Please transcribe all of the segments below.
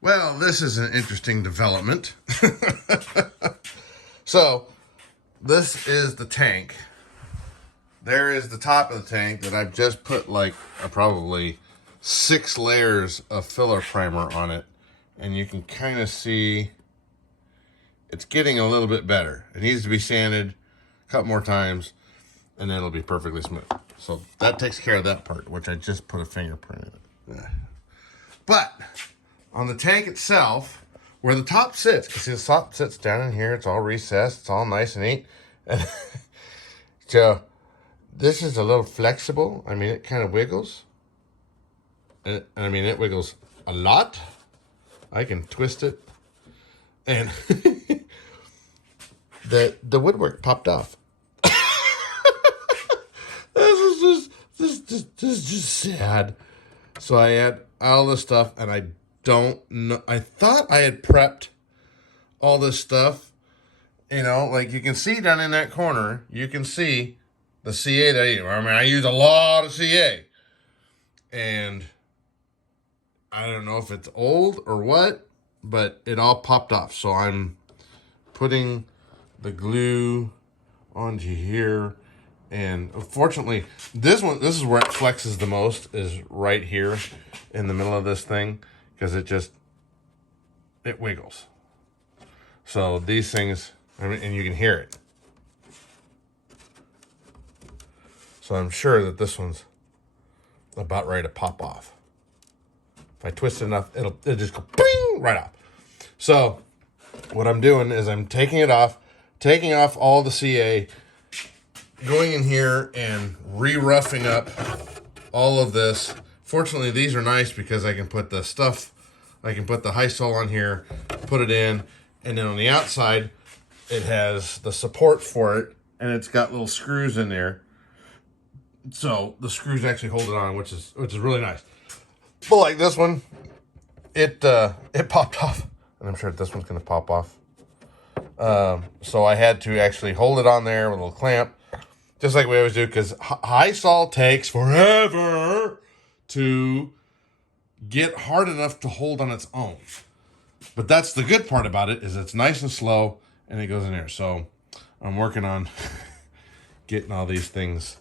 Well, this is an interesting development. So, this is the tank. There is the top of the tank that I've just put like probably 6 layers of filler primer on it. And you can kind of see it's getting a little bit better. It needs to be sanded a couple more times and then it'll be perfectly smooth. So that takes care of that part, which I just put a fingerprint in it. But on the tank itself, where the top sits, because the top sits down in here, it's all recessed, it's all nice and neat. So this is a little flexible. I mean, it kind of wiggles. And I mean, it wiggles a lot. I can twist it. And the woodwork popped off. This is just sad. So I had all this stuff, and I don't know. I thought I had prepped all this stuff. You know, like you can see down in that corner, you can see the CA that I use. I mean, I use a lot of CA. And I don't know if it's old or what, but it all popped off. So I'm putting the glue onto here. And unfortunately, this is where it flexes the most, is right here in the middle of this thing, because it wiggles. So these things, I mean, and you can hear it. So I'm sure that this one's about ready to pop off. If I twist it enough, it'll just go bing right off. So what I'm doing is I'm taking it off, taking off all the CA, going in here and re-roughing up all of this. Fortunately, these are nice because I can put the stuff, I can put the Hysol on here, put it in, and then on the outside, it has the support for it, and it's got little screws in there. So the screws actually hold it on, which is really nice. But like this one, it popped off, and I'm sure this one's gonna pop off. So I had to actually hold it on there with a little clamp, just like we always do, because Hysol takes forever to get hard enough to hold on its own. But that's the good part about it, is it's nice and slow, and it goes in there. So I'm working on getting all these things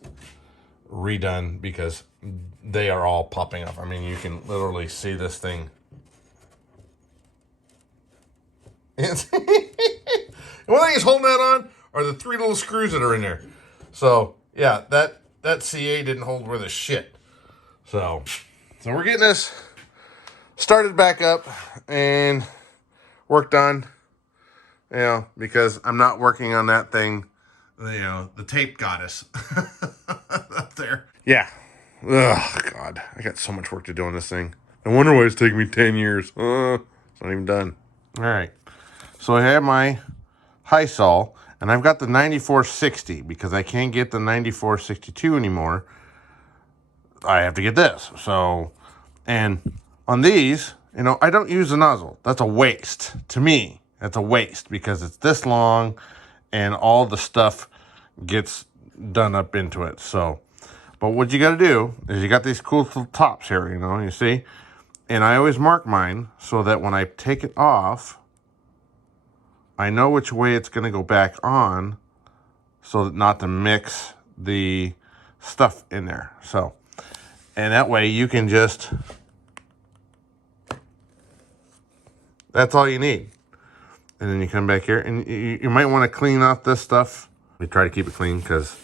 redone because they are all popping off. I mean, you can literally see this thing. The one thing it's holding that on are the 3 little screws that are in there. So yeah, that CA didn't hold worth a shit. So we're getting this started back up and worked on, you know, because I'm not working on that thing, you know, the tape goddess up there. Yeah. Ugh, God, I got so much work to do on this thing. I wonder why it's taking me 10 years. It's not even done. All right. So I have my Hysol, and I've got the 9460 because I can't get the 9462 anymore. I have to get this. So, and on these, you know, I don't use the nozzle. That's a waste. To me, that's a waste because it's this long and all the stuff gets done up into it. So, but what you got to do is you got these cool little tops here, you know, you see? And I always mark mine so that when I take it off, I know which way it's going to go back on so that not to mix the stuff in there. So, and that way you can just, that's all you need. And then you come back here and you might want to clean off this stuff. We try to keep it clean because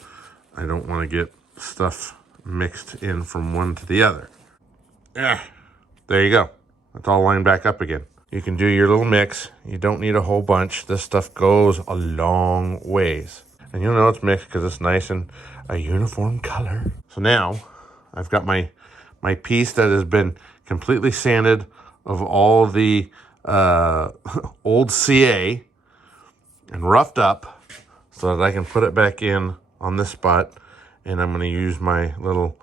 I don't want to get stuff mixed in from one to the other. Yeah, there you go. It's all lined back up again. You can do your little mix. You don't need a whole bunch. This stuff goes a long ways. And you'll know it's mixed because it's nice and a uniform color. So now I've got my piece that has been completely sanded of all the old CA and roughed up so that I can put it back in on this spot. And I'm going to use my little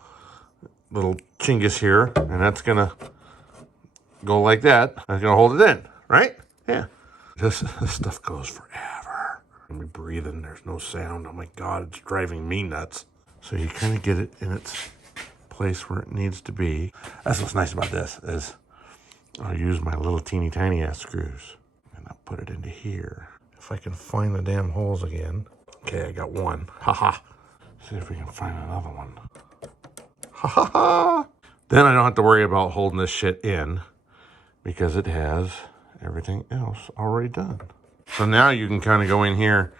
chingus here, and that's going to go like that. That's going to hold it in, right? Yeah. This stuff goes forever. I'm breathing. There's no sound. Oh my God, it's driving me nuts. So you kind of get it in its place where it needs to be. That's what's nice about this is I'll use my little teeny tiny ass screws and I'll put it into here. If I can find the damn holes again. Okay, I got one. Haha. See if we can find another one. Ha ha ha. Then I don't have to worry about holding this shit in because it has everything else already done. So now you can kind of go in here.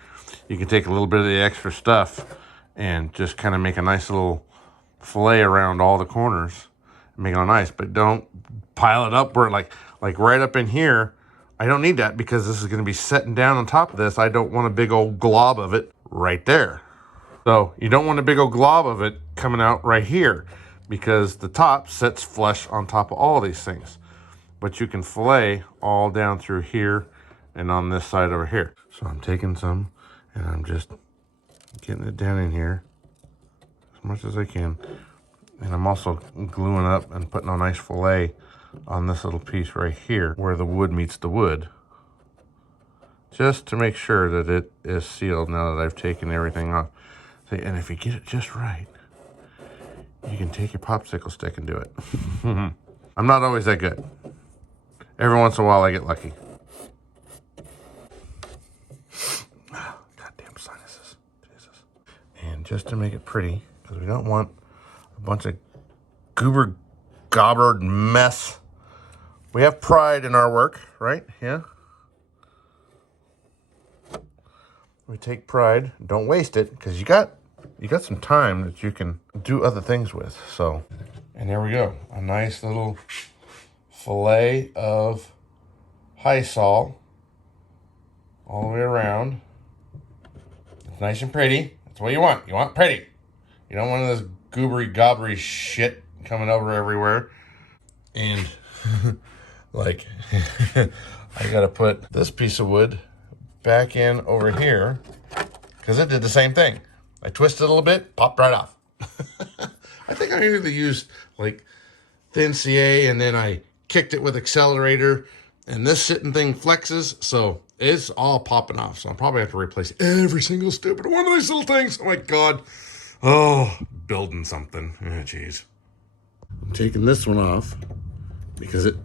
You can take a little bit of the extra stuff and just kind of make a nice little fillet around all the corners. Make it all nice, but don't pile it up where like right up in here. I don't need that because this is going to be setting down on top of this. I don't want a big old glob of it right there. So you don't want a big old glob of it coming out right here because the top sits flush on top of all these things. But you can fillet all down through here and on this side over here. So I'm taking some and I'm just getting it down in here as much as I can. And I'm also gluing up and putting a nice fillet on this little piece right here where the wood meets the wood. Just to make sure that it is sealed now that I've taken everything off. See, and if you get it just right, you can take your popsicle stick and do it. I'm not always that good. Every once in a while I get lucky. Goddamn sinuses. Jesus. And just to make it pretty, because we don't want a bunch of goober gobbered mess. We have pride in our work, right? Yeah. We take pride. Don't waste it, because you got some time that you can do other things with. So, and there we go. A nice little fillet of Hysol all the way around. It's nice and pretty. That's what you want. You want pretty. You don't want this goobery gobbery shit coming over everywhere. And like I gotta put this piece of wood back in over here because it did the same thing. I twisted a little bit, popped right off. I think I either used like thin CA and then I kicked it with accelerator and this sitting thing flexes, so it's all popping off. So I'll probably have to replace every single stupid one of these little things. Oh my God. Oh, building something. Oh, jeez. I'm taking this one off because it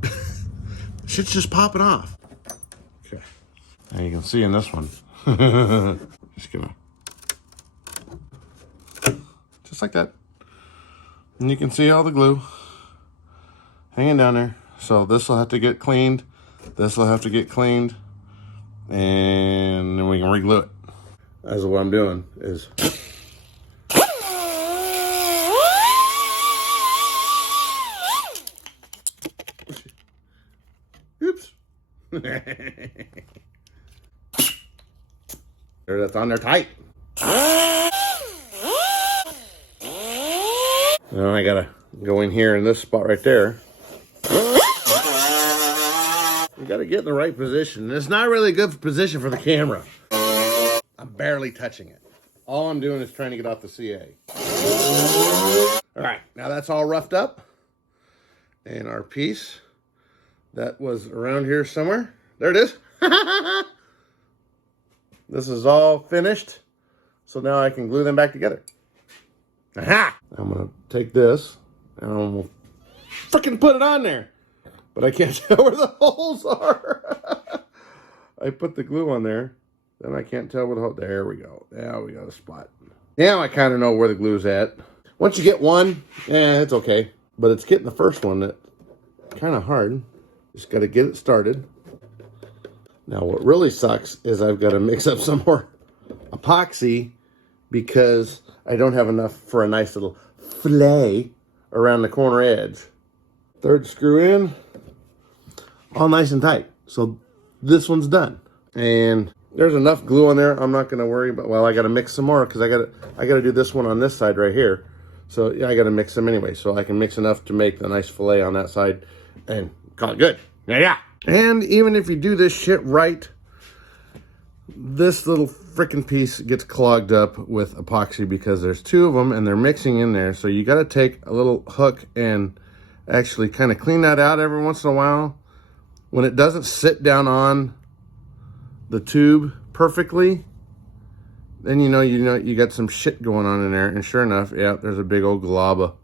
shit's just popping off. Okay. Now you can see in this one. Just like that. And you can see all the glue hanging down there. So this will have to get cleaned. This will have to get cleaned. And then we can reglue it. That's what I'm doing is oops. There, that's on there tight. Now I gotta go in here in this spot right there. You gotta get in the right position. It's not really a good position for the camera. I'm barely touching it. All I'm doing is trying to get off the CA. All right, now that's all roughed up. And our piece that was around here somewhere. There it is. This is all finished. So now I can glue them back together. Aha! I'm gonna take this and I'm gonna freaking put it on there. But I can't tell where the holes are. I put the glue on there. Then I can't tell where the hole. There we go. Now we got a spot. Now I kind of know where the glue's at. Once you get one, it's okay. But it's getting the first one that kind of hard. Just got to get it started. Now what really sucks is I've got to mix up some more epoxy because I don't have enough for a nice little fillet around the corner edge. Third screw in, all nice and tight. So this one's done. And there's enough glue on there. I'm not going to worry about, well, I got to mix some more because I got to do this one on this side right here. So yeah, I got to mix them anyway. So I can mix enough to make the nice fillet on that side and call it good. Yeah. And even if you do this shit right, this little freaking piece gets clogged up with epoxy because there's two of them and they're mixing in there. So you got to take a little hook and actually kind of clean that out every once in a while. When it doesn't sit down on the tube perfectly, then you know you got some shit going on in there. And sure enough, yeah, there's a big old glob of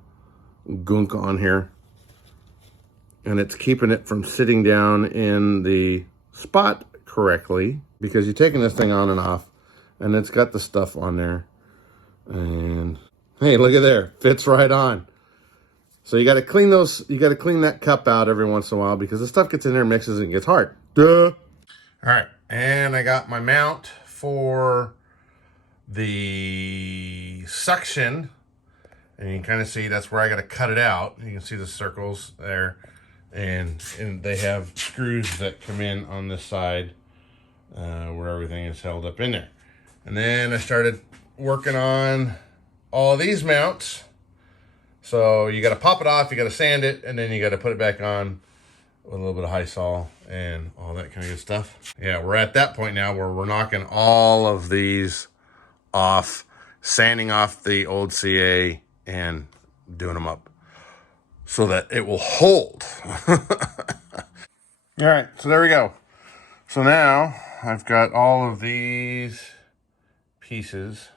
gunk on here. and it's keeping it from sitting down in the spot correctly, because you're taking this thing on and off, and it's got the stuff on there. And hey, look at there, fits right on. So you got to clean those, you got to clean that cup out every once in a while, because the stuff gets in there, mixes, and gets hard. Duh. All right, and I got my mount for the suction, and you can kind of see that's where I got to cut it out. You can see the circles there, and they have screws that come in on this side where everything is held up in there. And then I started working on all these mounts. So you got to pop it off, you got to sand it, and then you got to put it back on with a little bit of Hysol and all that kind of good stuff. Yeah, we're at that point now where we're knocking all of these off, sanding off the old CA and doing them up so that it will hold. All right, so there we go. So now I've got all of these pieces,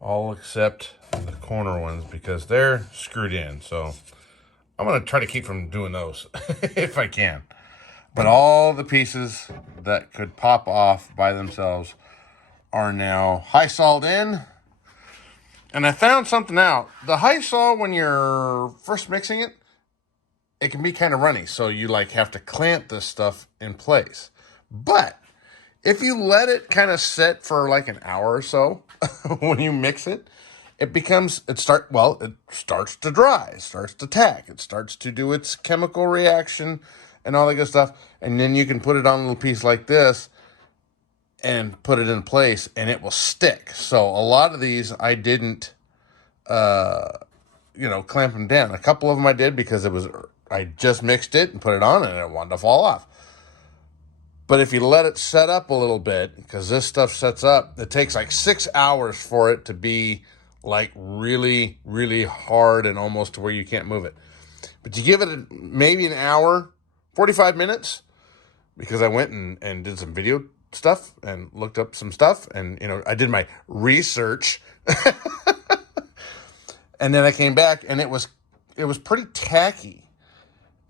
all except the corner ones, because they're screwed in. So I'm going to try to keep from doing those if I can. But all the pieces that could pop off by themselves are now Hysoled in. And I found something out. The Hysol, when you're first mixing it, it can be kind of runny. So you like have to clamp this stuff in place. But if you let it kind of sit for like an hour or so when you mix it, it starts to dry, it starts to tack, it starts to do its chemical reaction and all that good stuff. And then you can put it on a little piece like this and put it in place, and it will stick. So a lot of these I didn't, clamp them down. A couple of them I did because I just mixed it and put it on and it wanted to fall off. But if you let it set up a little bit, because this stuff sets up, it takes like 6 hours for it to be like really, really hard and almost to where you can't move it. But you give it maybe an hour, 45 minutes, because I went and did some video stuff and looked up some stuff, and I did my research. And then I came back and it was pretty tacky.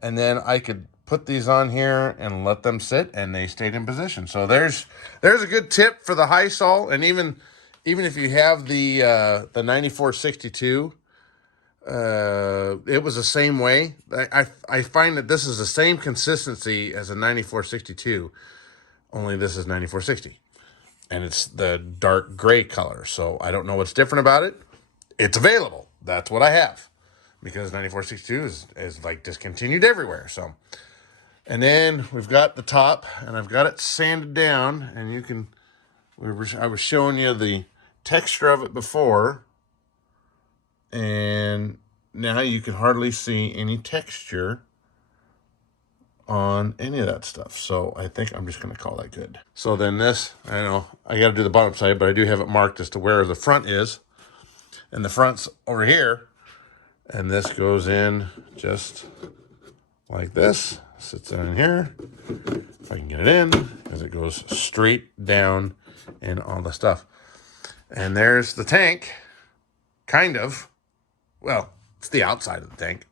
And then I could put these on here and let them sit, and they stayed in position. So there's a good tip for the Hysol. And even if you have the 9462, it was the same way. I find that this is the same consistency as a 9462, only this is 9460. And it's the dark gray color. So I don't know what's different about it. It's available. That's what I have. Because 9462 is like discontinued everywhere. So, and then we've got the top, and I've got it sanded down, and you can, I was showing you the texture of it before, and now you can hardly see any texture on any of that stuff. So I think I'm just going to call that good. So then this, I know I got to do the bottom side, but I do have it marked as to where the front is, and the front's over here. And this goes in just like this. Sits in here. If I can get it in, because it goes straight down in all the stuff. And there's the tank. Kind of. Well, it's the outside of the tank.